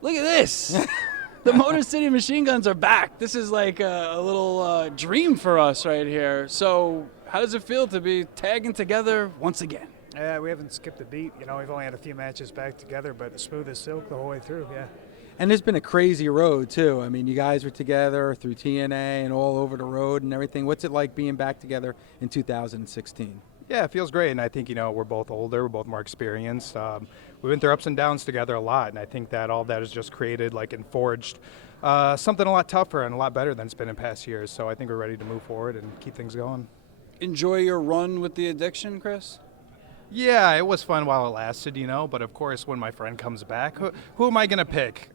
Look at this. The Motor City Machine Guns are back. This is like a little dream for us right here. So how does it feel to be tagging together once again? Yeah, we haven't skipped a beat. We've only had a few matches back together, but smooth as silk the whole way through, yeah. And there's been a crazy road, too. I mean, you guys were together through TNA and all over the road and everything. What's it like being back together in 2016? Yeah, it feels great, and I think, we're both older, we're both more experienced. We've been through ups and downs together a lot, and I think that all that has just created, and forged something a lot tougher and a lot better than it's been in past years. So I think we're ready to move forward and keep things going. Enjoy your run with the addiction, Chris? Yeah, it was fun while it lasted, but of course when my friend comes back, who am I going to pick?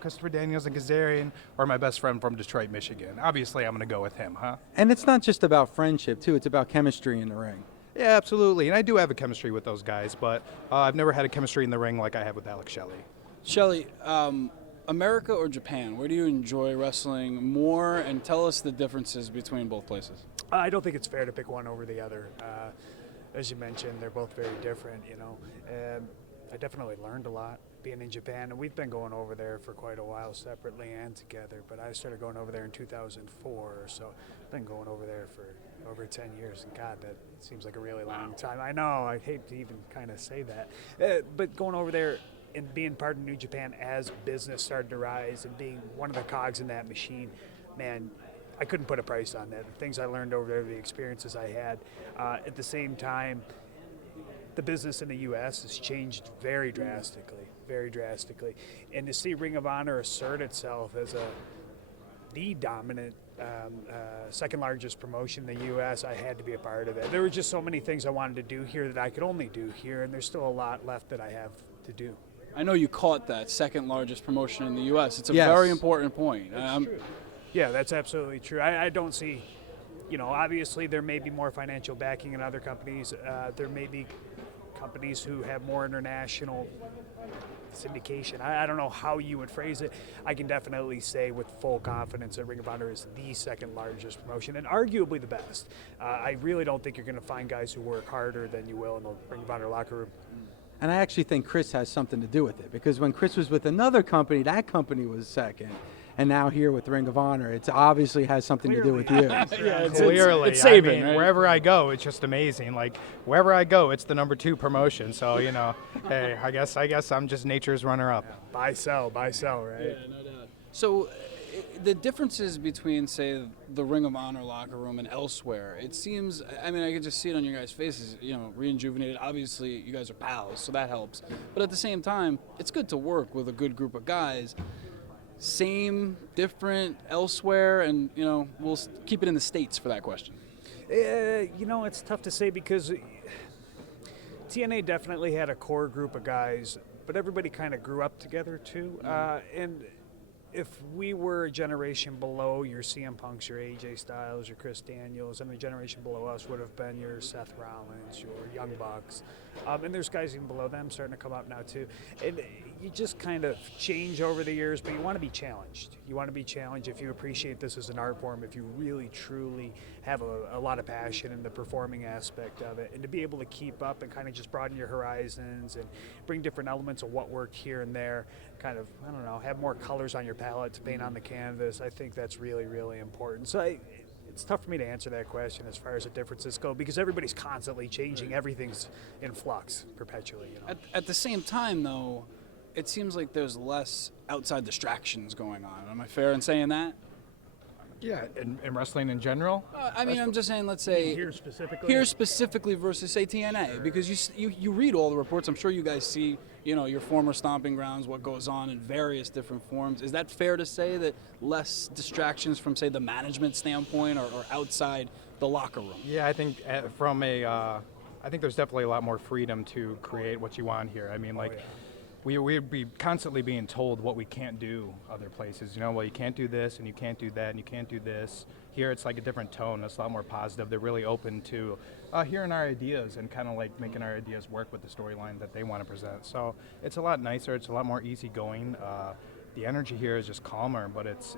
Christopher Daniels and Kazarian, or my best friend from Detroit, Michigan? Obviously I'm going to go with him, huh? And it's not just about friendship, too. It's about chemistry in the ring. Yeah, absolutely. And I do have a chemistry with those guys, but I've never had a chemistry in the ring like I have with Alex Shelley. Shelley, America or Japan? Where do you enjoy wrestling more? And tell us the differences between both places. I don't think it's fair to pick one over the other. As you mentioned, they're both very different, I definitely learned a lot being in Japan, and we've been going over there for quite a while separately and together, but I started going over there in 2004 or so. I've been going over there for over 10 years, and God, that seems like a really long time. I know, I hate to even kind of say that, but going over there and being part of New Japan as business started to rise and being one of the cogs in that machine, man, I couldn't put a price on that. The things I learned over there, the experiences I had. At the same time, the business in the U.S. has changed very drastically. And to see Ring of Honor assert itself as the dominant second largest promotion in the U.S., I had to be a part of it. There were just so many things I wanted to do here that I could only do here, and there's still a lot left that I have to do. I know you caught that second largest promotion in the U.S. It's a Yes. very important point. That's true. Yeah, that's absolutely true. I don't see, obviously there may be more financial backing in other companies. There may be companies who have more international syndication. I don't know how you would phrase it. I can definitely say with full confidence that Ring of Honor is the second largest promotion and arguably the best. I really don't think you're going to find guys who work harder than you will in the Ring of Honor locker room. And I actually think Chris has something to do with it, because when Chris was with another company, that company was second. And now here with Ring of Honor, it obviously has something to do with you. Yeah, Clearly, it's Sabin, right? Wherever I go, it's just amazing. Wherever I go, it's the number 2 promotion. So hey, I guess I'm just nature's runner-up. Yeah. Buy, sell, right? Yeah, no doubt. So the differences between, say, the Ring of Honor locker room and elsewhere, it seems, I could just see it on your guys' faces, re-injuvenated. Obviously, you guys are pals, so that helps. But at the same time, it's good to work with a good group of guys. Same, different, elsewhere, and, we'll keep it in the States for that question. It's tough to say because TNA definitely had a core group of guys, but everybody kind of grew up together too. And if we were a generation below your CM Punks, your AJ Styles, your Chris Daniels, and the generation below us would have been your Seth Rollins, your Young Bucks. And there's guys even below them starting to come up now too. And you just kind of change over the years, but you want to be challenged. You want to be challenged if you appreciate this as an art form, if you really, truly have a lot of passion in the performing aspect of it. And to be able to keep up and kind of just broaden your horizons and bring different elements of what worked here and there, kind of, have more colors on your palette to paint on the canvas. I think that's really, really important. So it's tough for me to answer that question as far as the differences go because everybody's constantly changing. Everything's in flux perpetually. At the same time, though, it seems like there's less outside distractions going on. Am I fair in saying that? Yeah, in wrestling in general? I'm just saying, let's say Here specifically versus, say, TNA, because you read all the reports. I'm sure you guys see, your former stomping grounds, what goes on in various different forms. Is that fair to say that less distractions from, say, the management standpoint or outside the locker room? Yeah, I think I think there's definitely a lot more freedom to create what you want here. We'd be constantly being told what we can't do other places. Well, you can't do this, and you can't do that, and you can't do this. Here, it's like a different tone. It's a lot more positive. They're really open to hearing our ideas and kind of making our ideas work with the storyline that they want to present. So it's a lot nicer. It's a lot more easygoing. The energy here is just calmer, but it's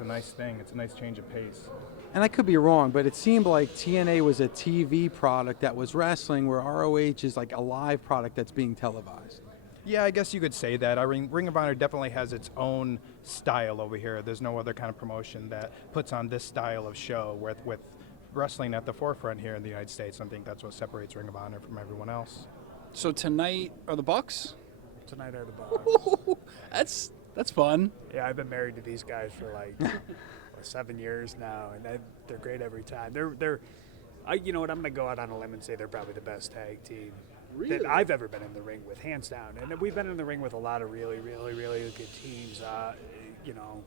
a nice thing. It's a nice change of pace. And I could be wrong, but it seemed like TNA was a TV product that was wrestling, where ROH is like a live product that's being televised. Yeah, I guess you could say that. Ring of Honor definitely has its own style over here. There's no other kind of promotion that puts on this style of show with wrestling at the forefront here in the United States. I think that's what separates Ring of Honor from everyone else. So tonight are the Bucks? Tonight are the Bucks. That's fun. Yeah, I've been married to these guys for like 7 years now, and they're great every time. You know what? I'm going to go out on a limb and say they're probably the best tag team that I've ever been in the ring with, hands down. And we've been in the ring with a lot of really, really, really good teams. You know,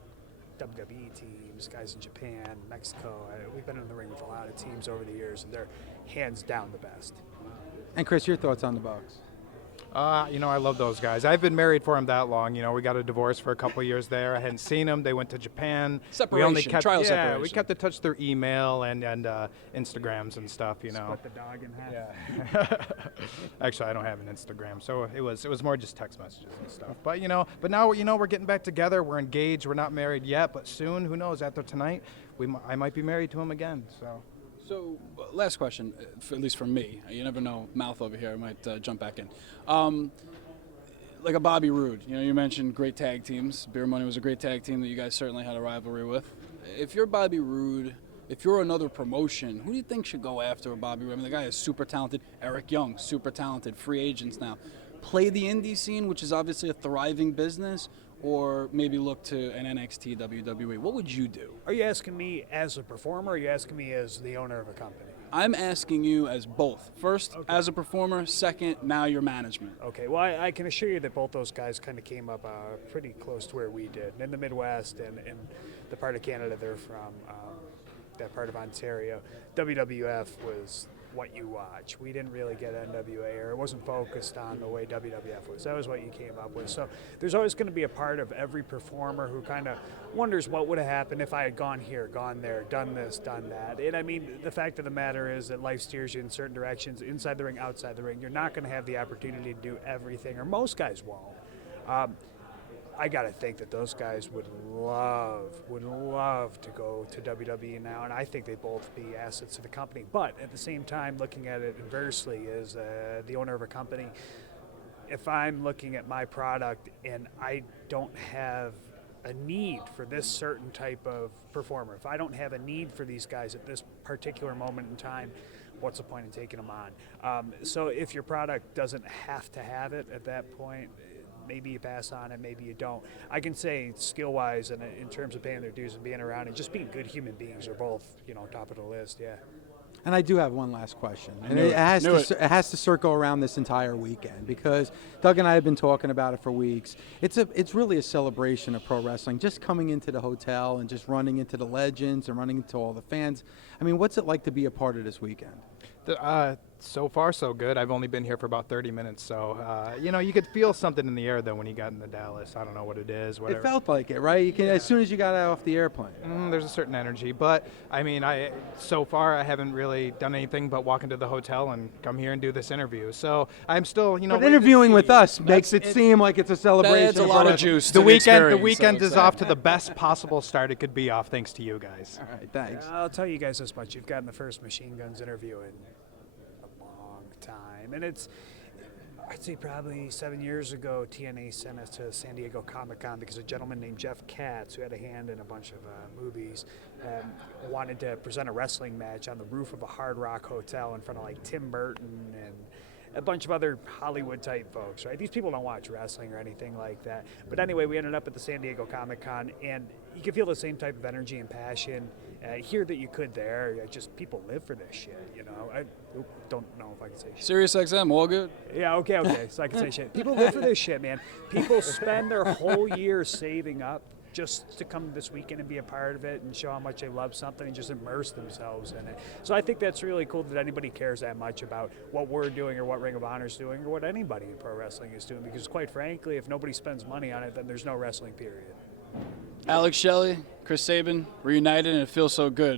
WWE teams, guys in Japan, Mexico. We've been in the ring with a lot of teams over the years, and they're hands down the best. And Chris, your thoughts on the Bucks? You know, I love those guys. I've been married for them that long. You know, we got a divorce for a couple of years there. I hadn't seen them. They went to Japan. Separation, separation. We kept in touch through email and Instagrams and stuff, you know. Split the dog in half. Yeah. Actually, I don't have an Instagram, so it was more just text messages and stuff. But now we're getting back together. We're engaged. We're not married yet, but soon, who knows? After tonight, I might be married to him again. So, last question, at least from me. You never know, mouth over here, I might jump back in. Like a Bobby Roode, you mentioned great tag teams. Beer Money was a great tag team that you guys certainly had a rivalry with. If you're Bobby Roode, if you're another promotion, who do you think should go after a Bobby Roode? I mean, the guy is super talented. Eric Young, super talented. Free agents now. Play the indie scene, which is obviously a thriving business, or maybe look to an NXT, WWE. What would you do? Are you asking me as a performer, or are you asking me as the owner of a company? I'm asking you as both. First, as a performer. Second, now your management. Okay, well, I can assure you that both those guys kind of came up pretty close to where we did. In the Midwest and the part of Canada they're from, that part of Ontario, WWF was what you watch. We didn't really get NWA, or it wasn't focused on the way WWF was. That was what you came up with. So there's always going to be a part of every performer who kind of wonders what would have happened if I had gone here, gone there, done this, done that. And I mean, the fact of the matter is that life steers you in certain directions, inside the ring, outside the ring. You're not going to have the opportunity to do everything, or most guys won't. I got to think that those guys would love to go to WWE now, and I think they both be assets to the company. But at the same time, looking at it inversely, as the owner of a company, if I'm looking at my product and I don't have a need for this certain type of performer, if I don't have a need for these guys at this particular moment in time, what's the point in taking them on? So if your product doesn't have to have it at that point, maybe you pass on it, maybe you don't. I can say skill-wise and in terms of paying their dues and being around and just being good human beings are both, top of the list, yeah. And I do have one last question, and it has to circle around this entire weekend, because Doug and I have been talking about it for weeks. It's really a celebration of pro wrestling, just coming into the hotel and just running into the legends and running into all the fans. I mean, what's it like to be a part of this weekend? So far, so good. I've only been here for about 30 minutes, so you could feel something in the air though when you got into Dallas. I don't know what it is. Whatever. It felt like it, right? You can, as soon as you got off the airplane. There's a certain energy, but I mean, so far I haven't really done anything but walk into the hotel and come here and do this interview. So I'm still, But interviewing with us makes it seem like it's a celebration. That's a lot of juice. The weekend is off to the best possible start it could be off, thanks to you guys. All right, thanks. I'll tell you guys this much: you've gotten the first Machine Guns interview in time, and I'd say probably 7 years ago TNA sent us to San Diego Comic-Con because a gentleman named Jeff Katz, who had a hand in a bunch of movies, wanted to present a wrestling match on the roof of a Hard Rock hotel in front of like Tim Burton and a bunch of other Hollywood type folks, right? These people don't watch wrestling or anything like that. But anyway, we ended up at the San Diego Comic-Con, and you could feel the same type of energy and passion here that you could there. Just people live for this shit, I don't know if I can say shit. SiriusXM, all good? Yeah, okay, so I can say shit. People live for this shit, man. People spend their whole year saving up just to come this weekend and be a part of it and show how much they love something and just immerse themselves in it. So I think that's really cool that anybody cares that much about what we're doing or what Ring of Honor is doing or what anybody in pro wrestling is doing, because quite frankly, if nobody spends money on it, then there's no wrestling, period. Alex, Shelley, Chris Sabin, reunited, and it feels so good.